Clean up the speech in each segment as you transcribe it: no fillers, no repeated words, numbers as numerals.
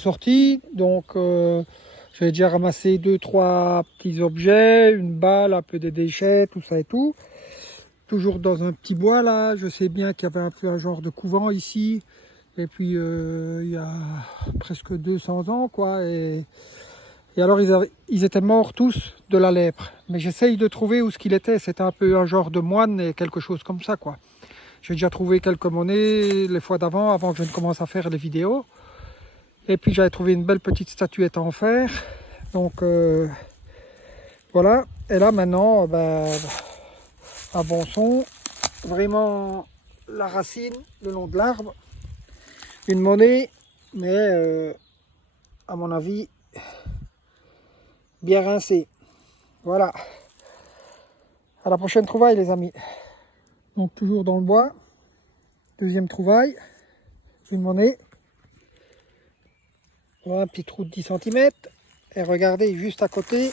sortie, donc j'avais déjà ramassé 2-3 petits objets, une balle, un peu des déchets, tout ça et tout. Toujours dans un petit bois là, je sais bien qu'il y avait un peu un genre de couvent ici. Et puis il y a presque 200 ans quoi. Et alors ils étaient morts tous de la lèpre. Mais j'essaye de trouver où ce qu'il était. C'était un peu un genre de moine et quelque chose comme ça quoi. J'ai déjà trouvé quelques monnaies les fois d'avant, avant que je ne commence à faire les vidéos. Et puis j'avais trouvé une belle petite statuette en fer. Donc voilà. Et là maintenant, un bon son. Vraiment la racine le long de l'arbre. Une monnaie, mais à mon avis, bien rincée. Voilà. À la prochaine trouvaille les amis. Donc toujours dans le bois. Deuxième trouvaille. Une monnaie. Voilà, un petit trou de 10 cm. Et regardez juste à côté.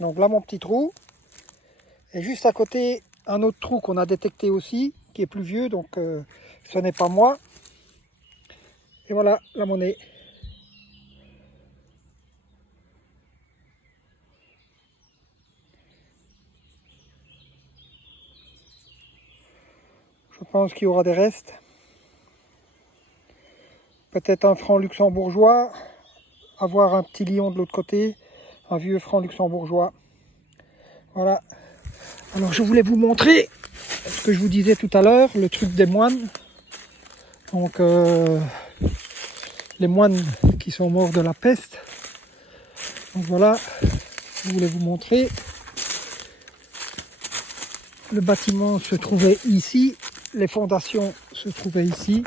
Donc là mon petit trou. Et juste à côté un autre trou qu'on a détecté aussi. Qui est plus vieux. Donc ce n'est pas moi. Et voilà la monnaie. Je pense qu'il y aura des restes. Peut-être un franc luxembourgeois. Avoir un petit lion de l'autre côté. Un vieux franc luxembourgeois. Voilà. Alors je voulais vous montrer ce que je vous disais tout à l'heure, le truc des moines. Donc les moines qui sont morts de la peste. Donc voilà, je voulais vous montrer. Le bâtiment se trouvait ici, les fondations se trouvaient ici.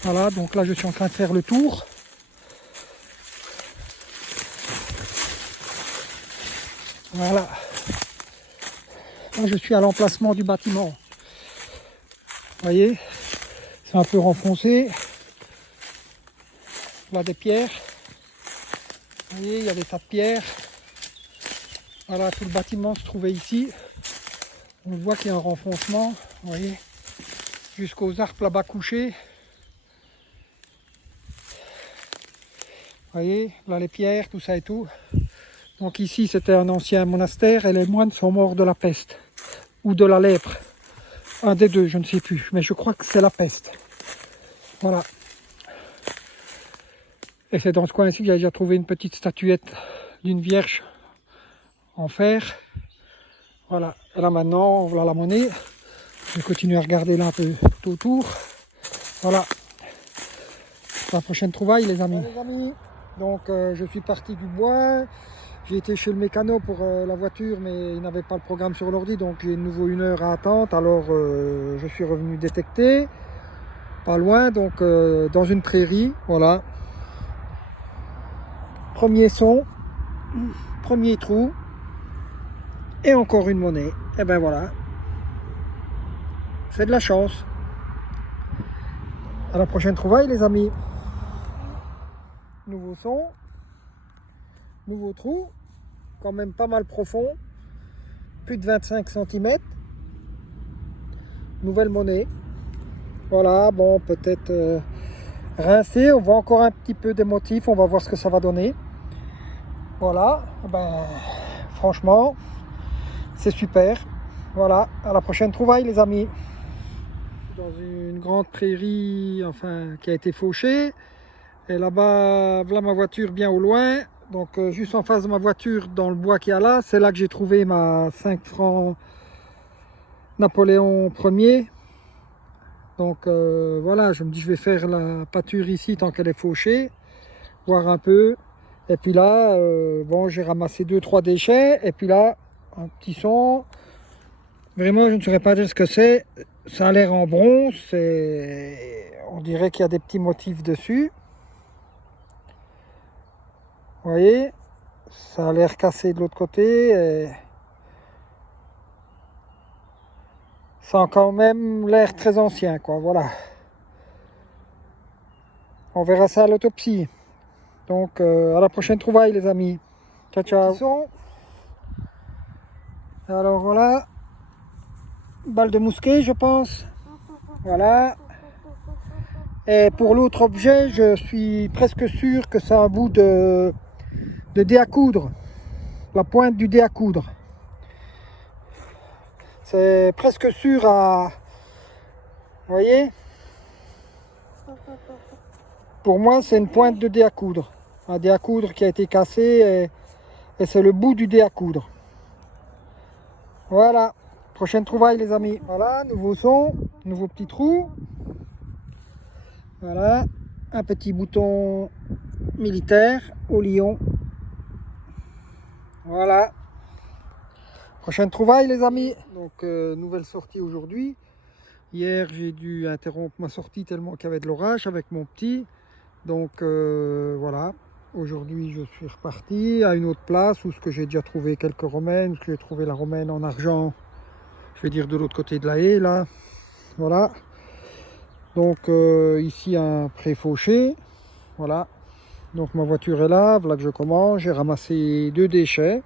Voilà, donc là je suis en train de faire le tour. Voilà. Là je suis à l'emplacement du bâtiment. Vous voyez, c'est un peu renfoncé. Là des pierres. Vous voyez, il y a des tas de pierres. Voilà, tout le bâtiment se trouvait ici. On voit qu'il y a un renfoncement, vous voyez, jusqu'aux arbres là-bas couchés. Vous voyez, là les pierres, tout ça et tout. Donc ici c'était un ancien monastère et les moines sont morts de la peste. Ou de la lèpre. Un des deux, je ne sais plus. Mais je crois que c'est la peste. Voilà. Et c'est dans ce coin-ci que j'ai déjà trouvé une petite statuette d'une vierge en fer. Voilà. Et là maintenant, voilà la monnaie. Je vais continuer à regarder là un peu tout autour. Voilà. La prochaine trouvaille les amis. Les amis. Donc je suis parti du bois. J'ai été chez le mécano pour la voiture, mais il n'avait pas le programme sur l'ordi, donc j'ai de nouveau 1 heure à attendre. Alors je suis revenu détecter, pas loin, donc dans une prairie, voilà. Premier son, premier trou, et encore une monnaie. Et ben voilà, c'est de la chance. À la prochaine trouvaille les amis. Nouveau son, nouveau trou, quand même pas mal profond, plus de 25 cm. Nouvelle monnaie. Voilà, bon, peut-être rincé. On voit encore un petit peu des motifs. On va voir ce que ça va donner. Voilà, ben, franchement, c'est super. Voilà, à la prochaine trouvaille, les amis. Dans une grande prairie, enfin, qui a été fauchée. Et là-bas, voilà ma voiture bien au loin. Donc, juste en face de ma voiture, dans le bois qu'il y a là, c'est là que j'ai trouvé ma 5 francs Napoléon Ier. Donc voilà, je me dis je vais faire la pâture ici tant qu'elle est fauchée, voir un peu. Et puis là, bon, j'ai ramassé 2-3 déchets. Et puis là, un petit son. Vraiment, je ne saurais pas dire ce que c'est. Ça a l'air en bronze. On dirait qu'il y a des petits motifs dessus. Vous voyez, ça a l'air cassé de l'autre côté. Et ça a quand même l'air très ancien, quoi. Voilà. On verra ça à l'autopsie. Donc à la prochaine trouvaille les amis. Ciao ciao. Alors voilà. Balle de mousquet je pense. Voilà. Et pour l'autre objet, je suis presque sûr que c'est un bout de dé à coudre. La pointe du dé à coudre. C'est presque sûr à... Vous voyez? Pour moi, c'est une pointe de dé à coudre. Un dé à coudre qui a été cassé et c'est le bout du dé à coudre. Voilà. Prochaine trouvaille, les amis. Voilà, nouveau son, nouveau petit trou. Voilà, un petit bouton militaire au lion. Voilà. Prochaine trouvaille, les amis. Donc, nouvelle sortie aujourd'hui. Hier, j'ai dû interrompre ma sortie tellement qu'il y avait de l'orage avec mon petit. Donc, voilà. Aujourd'hui, je suis reparti à une autre place où ce que j'ai déjà trouvé quelques romaines. J'ai trouvé la romaine en argent, je vais dire de l'autre côté de la haie, là. Voilà. Donc, ici, un pré-fauché. Voilà. Donc, ma voiture est là. Voilà que je commence. J'ai ramassé 2 déchets.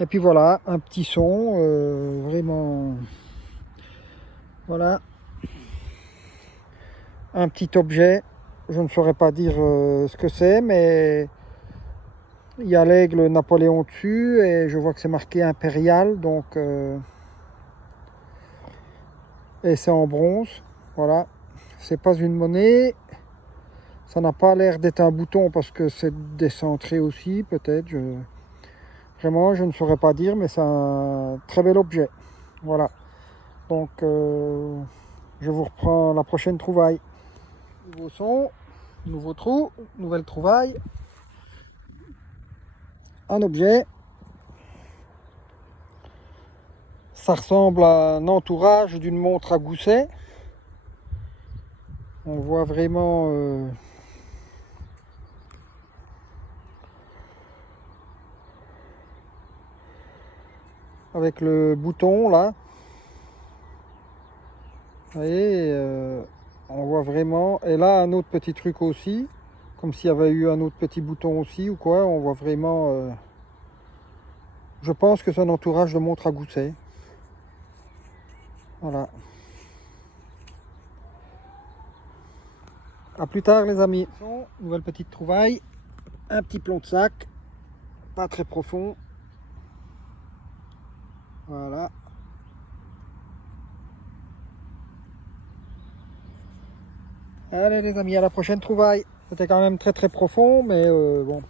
Et puis voilà, un petit son, vraiment, voilà, un petit objet, je ne saurais pas dire ce que c'est, mais il y a l'aigle Napoléon dessus, et je vois que c'est marqué impérial, donc, et c'est en bronze, voilà, c'est pas une monnaie, ça n'a pas l'air d'être un bouton, parce que c'est décentré aussi, peut-être, vraiment, je ne saurais pas dire, mais c'est un très bel objet. Voilà. Donc, je vous reprends la prochaine trouvaille. Nouveau son, nouveau trou, nouvelle trouvaille. Un objet. Ça ressemble à un entourage d'une montre à gousset. On voit vraiment... avec le bouton là. Vous voyez, on voit vraiment. Et là, un autre petit truc aussi. Comme s'il y avait eu un autre petit bouton aussi ou quoi. On voit vraiment... je pense que c'est un entourage de montre à gousset. Voilà. A plus tard, les amis. Nouvelle petite trouvaille. Un petit plomb de sac. Pas très profond. Voilà. Allez les amis, à la prochaine trouvaille. C'était quand même très profond, mais bon.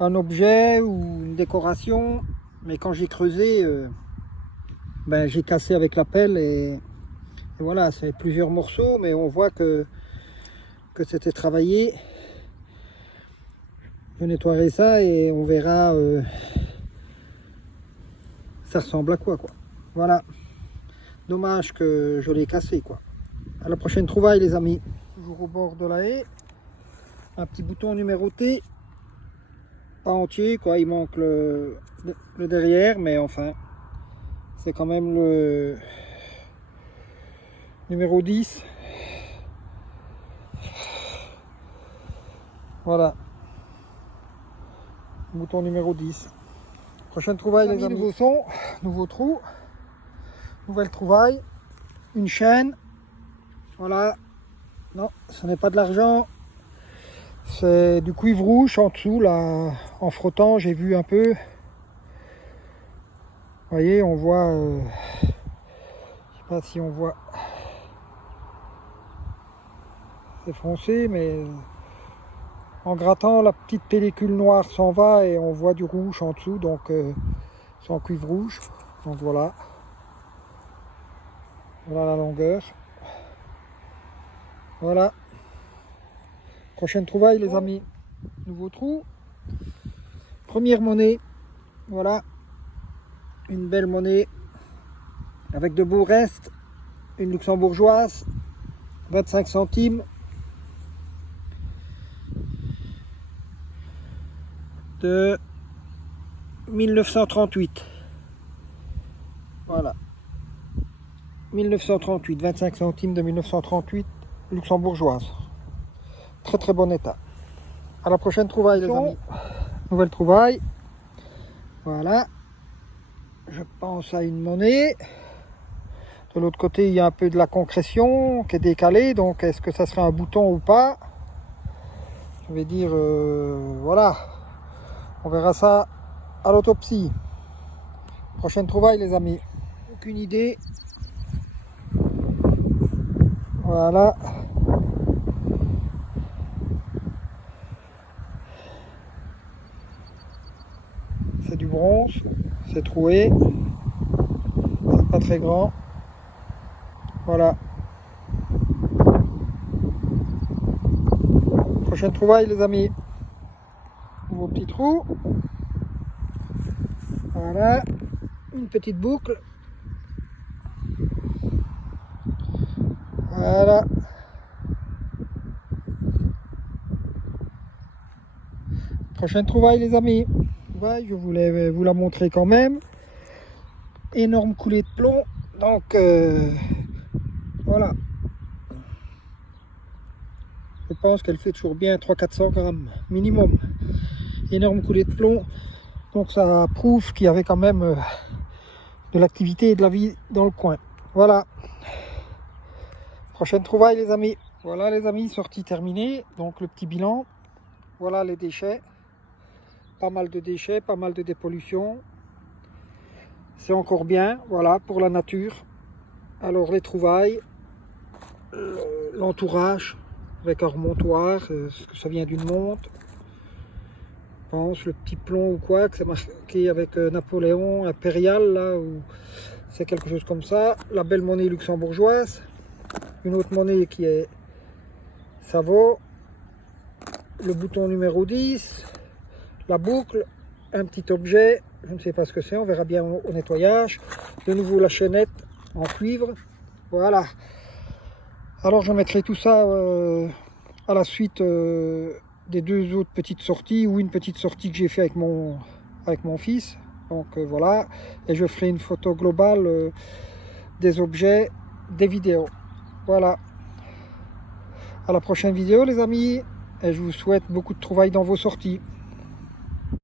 Un objet ou une décoration. Mais quand j'ai creusé, ben, j'ai cassé avec la pelle et voilà, c'est plusieurs morceaux, mais on voit que c'était travaillé. Je nettoierai ça et on verra ça ressemble à quoi. Voilà. Dommage que je l'ai cassé quoi. À la prochaine trouvaille les amis. Toujours au bord de la haie. Un petit bouton numéroté. Pas entier quoi, il manque le derrière, mais enfin. C'est quand même le numéro 10. Voilà. Bouton numéro 10. Prochaine trouvaille les amis. Nouveau son, nouveau trou. Nouvelle trouvaille. Une chaîne. Voilà. Non, ce n'est pas de l'argent. C'est du cuivre rouge en dessous là. En frottant, j'ai vu un peu. Vous voyez, on voit. Je sais pas si on voit. C'est foncé, mais en grattant, la petite pellicule noire s'en va et on voit du rouge en dessous, donc c'est en cuivre rouge. Donc voilà. Voilà la longueur. Voilà. Prochaine trouvaille les amis. Nouveau trou. Première monnaie. Voilà. Une belle monnaie. Avec de beaux restes. Une luxembourgeoise. 25 centimes. De 1938. Voilà. 1938. 25 centimes de 1938. Luxembourgeoise. Très bon état. À la prochaine trouvaille les amis. Nouvelle trouvaille. Voilà. Je pense à une monnaie. De toute De l'autre côté, il y a un peu de la concrétion qui est décalée. Donc, est-ce que ça serait un bouton ou pas? Je vais dire, voilà. On verra ça à l'autopsie. Prochaine trouvaille, les amis. Aucune idée. Voilà. C'est du bronze. C'est troué. C'est pas très grand. Voilà. Prochaine trouvaille, les amis. Nouveau petit trou. Voilà. Une petite boucle. Voilà. Prochaine trouvaille, les amis. Je voulais vous la montrer quand même. Énorme coulée de plomb. Donc, voilà. Je pense qu'elle fait toujours bien 300-400 grammes minimum. Énorme coulée de plomb. Donc, ça prouve qu'il y avait quand même de l'activité et de la vie dans le coin. Voilà. Prochaine trouvaille, les amis. Voilà, les amis, sortie terminée. Donc, le petit bilan. Voilà les déchets. Pas mal de déchets, pas mal de dépollution. C'est encore bien, voilà, pour la nature. Alors, les trouvailles, l'entourage avec un remontoir, ce que ça vient d'une monte. Je pense le petit plomb ou quoi, que c'est marqué avec Napoléon impérial, là, ou c'est quelque chose comme ça. La belle monnaie luxembourgeoise. Une autre monnaie qui est Savo. Le bouton numéro 10. La boucle. Un petit objet. Je ne sais pas ce que c'est, on verra bien au nettoyage. De nouveau la chaînette en cuivre. Voilà. Alors je mettrai tout ça à la suite des deux autres petites sorties, ou une petite sortie que j'ai fait avec mon fils. Donc voilà, et je ferai une photo globale des objets, des vidéos. Voilà. À la prochaine vidéo, les amis, et je vous souhaite beaucoup de trouvailles dans vos sorties.